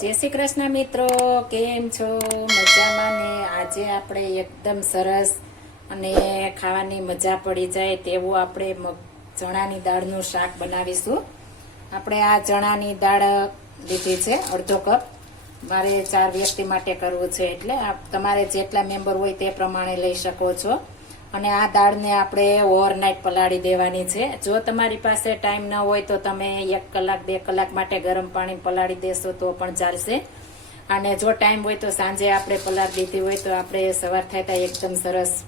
જય શ્રી કૃષ્ણ મિત્રો, કેમ છો? મજામાં ને? આજે આપણે એકદમ સરસ અને ખાવાની મજા પડી જાય તેવું આપણે ચણાની દાળનું શાક બનાવીશું. આપણે આ ચણાની દાળ લીધી છે, અડધો કપ. મારે ચાર વ્યક્તિ માટે કરવું છે એટલે તમારે જેટલા મેમ્બર હોય તે પ્રમાણે લઈ શકો છો. અને આ દાળને આપણે ઓવરનાઇટ પલાળી દેવાની છે. જો તમારી પાસે ટાઈમ ન હોય તો તમે એક કલાક, બે કલાક માટે ગરમ પાણી પલાળી દેશો તો પણ ચાલશે. અને જો ટાઈમ હોય તો સાંજે આપણે પલાળી દીધી હોય તો આપણે સવાર થાય એકદમ સરસ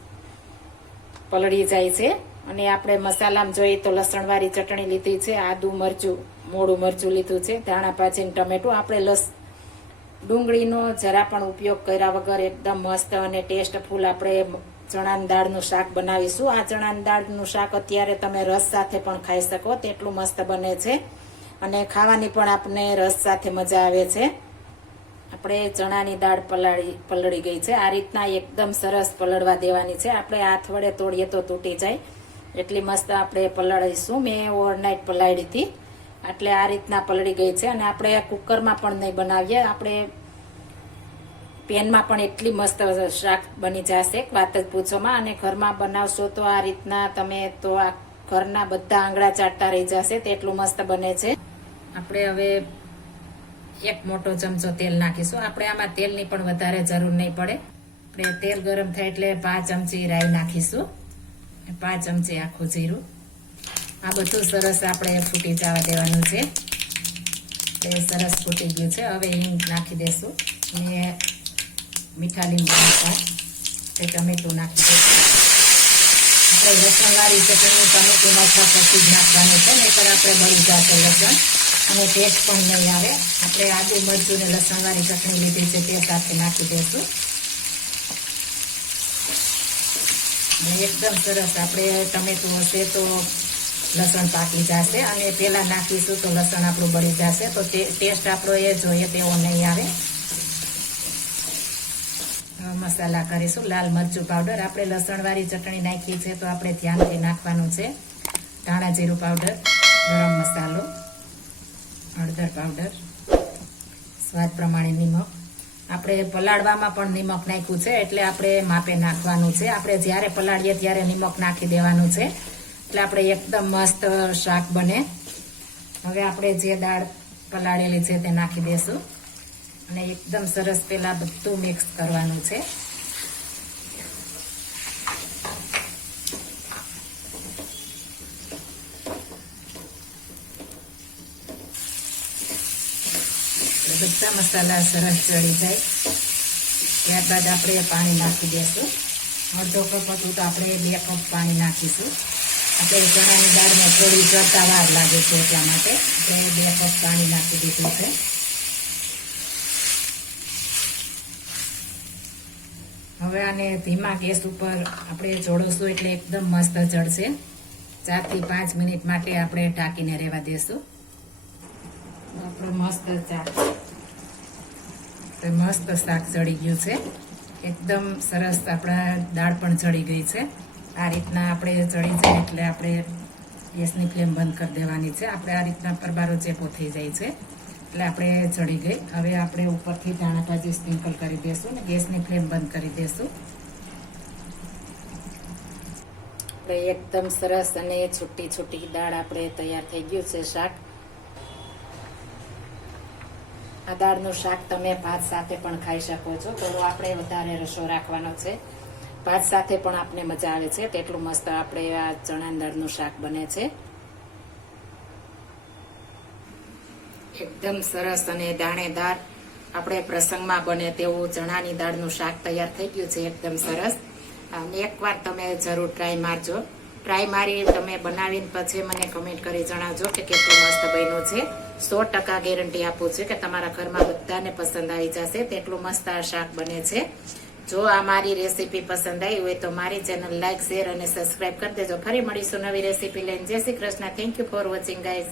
પલળી જાય છે. અને આપણે મસાલામાં જોઈએ તો લસણવાળી ચટણી લીધી છે, આદુ મરચું, મોડું મરચું લીધું છે, ધાણા પાચીને ટમેટું. આપણે લસ, ડુંગળીનો જરા પણ ઉપયોગ કર્યા વગર એકદમ મસ્ત અને ટેસ્ટફુલ આપણે ચણાની દાળનું શાક બનાવીશું. આ ચણાની દાળનું શાક અત્યારે તમે રસ સાથે પણ ખાઈ શકો. તેટલું મસ્ત બને છે. અને ખાવાની પણ આપને રસ સાથે મજા આવે છે. આપણે ચણાની દાળ પલાળી, પલળી ગઈ છે. આ રીતના એકદમ સરસ પલળવા દેવાની છે. આપણે હાથ વડે તોડીએ તો તૂટી જાય. એટલી મસ્ત આપણે પલાળીશું. મેં ઓવરનાઇટ પલાળી હતી. એટલે આ રીતના પલળી ગઈ છે. અને આપણે કુકરમાં પણ નહીં બનાવીએ. આપણે પેનમાં પણ એટલી મસ્ત શાક બની જશે. વાત જ પૂછોમાં, અને ઘરમાં બનાવશો તો આ રીતના તમે તો આ ઘરના બધા આંગળા ચાટતા રહી જશે તેટલું મસ્ત બને છે. આપણે હવે એક મોટો ચમચો તેલ નાખીશું. આપણે આમાં તેલની પણ વધારે જરૂર નહીં પડે. આપણે તેલ ગરમ થાય એટલે પાંચ ચમચી રાઈ નાખીશું. પાંચ ચમચી આખું જીરું. આ બધું સરસ આપણે ફૂટી જવા દેવાનું છે. તે સરસ ફૂટી ગયું છે. હવે હિંગ નાખી દેશું. અને મીઠા લીંબુનું શાક તે ટમેટું નાખી દઈશું આપણે લસણવાળી ચટણી ટમેટું નાખ્યા પછી જ નાખવાનું છે નહીતર આપણે બળી જશે લસણ અને ટેસ્ટ પણ નહીં આવે આપણે આદુ મરચું ને લસણવાળી ચટણી લીધી છે તે સાથે નાખી દઈશું એકદમ સરસ આપણે ટમેટું હશે તો લસણ પાકી જશે અને પહેલાં નાખીશું તો લસણ આપણું બળી જશે તો ટેસ્ટ આપણો એ જોઈએ તેવો નહીં આવે મસાલા કરીશું, લાલ મરચું પાવડર આપણે લસણવાળી ચટણી નાખી છે તો આપણે ધ્યાનથી નાખવાનું છે ધાણા જીરું પાવડર ગરમ મસાલો, હળદર પાવડર સ્વાદ પ્રમાણે નિમક. આપણે પલાળવામાં પણ નિમક નાખ્યું છે, એટલે આપણે માપે નાખવાનું છે. આપણે જ્યારે પલાળીએ ત્યારે નિમક નાખી દેવાનું છે. એટલે આપણે એકદમ મસ્ત શાક બને. હવે આપણે જે દાળ પલાળેલી છે તે નાખી દેશું. અને એકદમ સરસ પેલા બધું મિક્સ કરવાનું છે. બધા મસાલા સરસ ચડી જાય. ત્યારબાદ આપણે પાણી નાખી દઈશું અડધો કપ હતું તો આપણે બે કપ પાણી નાખીશું. આપણે ચણાની દાળમાં થોડી ચડતા વાર લાગે છે એટલા માટે. આપણે બે કપ પાણી નાખી દીધું છે. હવે આને ધીમા ગેસ ઉપર આપણે જોડોશું એટલે એકદમ મસ્ત ચડશે ચારથી પાંચ મિનિટ માટે આપણે ઢાંકીને રહેવા દેશું. આપણો મસ્ત ચા. તો મસ્ત શાક ચડી ગયું છે. એકદમ સરસ આપણા દાળ પણ ચડી ગઈ છે. આ રીતના આપણે ચડી જાય એટલે આપણે ગેસની ફ્લેમ બંધ કરી દેવાની છે. આપણે આ રીતના પરબારો ચેપો થઈ જાય છે. એટલે આપણે ચડી ગઈ. હવે આપણે ઉપરથી ધાણા ભાજી સ્પ્રિંકલ કરી દઈશું ને ગેસની ફ્લેમ બંધ કરી દઈશું આપણે એકદમ સરસ અને છૂટી છૂટી દાળ આપણે તૈયાર થઈ ગયું છે શાક. આ દાળનું શાક તમે ભાત સાથે પણ ખાઈ શકો છો. થોડો આપણે વધારે રસો રાખવાનો છે. ભાત સાથે પણ આપને મજા આવે છે. તેટલું મસ્ત આપણે આ ચણા દાળનું શાક બને છે. એકદમ સરસ અને દાણેદાર આપણે પ્રસંગમાં બને તેવું ચણાની દાળનું શાક તૈયાર થઈ ગયું છે, એકદમ સરસ. અને એકવાર તમે જરૂર ટ્રાય મારજો. ટ્રાય મારી, તમે બનાવીને પછી મને કમેન્ટ કરી જણાવજો કે કેટલું મસ્ત બન્યું છે. સો ટકા ગેરંટી આપું છું કે તમારા ઘરમાં બધાને પસંદ આવી જશે તેટલું મસ્ત આ શાક બને છે. જો આ મારી રેસીપી પસંદ આવી હોય તો મારી ચેનલ લાઈક શેર અને સબસ્ક્રાઇબ કરી દેજો. ફરી મળીશું નવી રેસીપી લઈને. જય Shri Krishna. Thank you for watching guys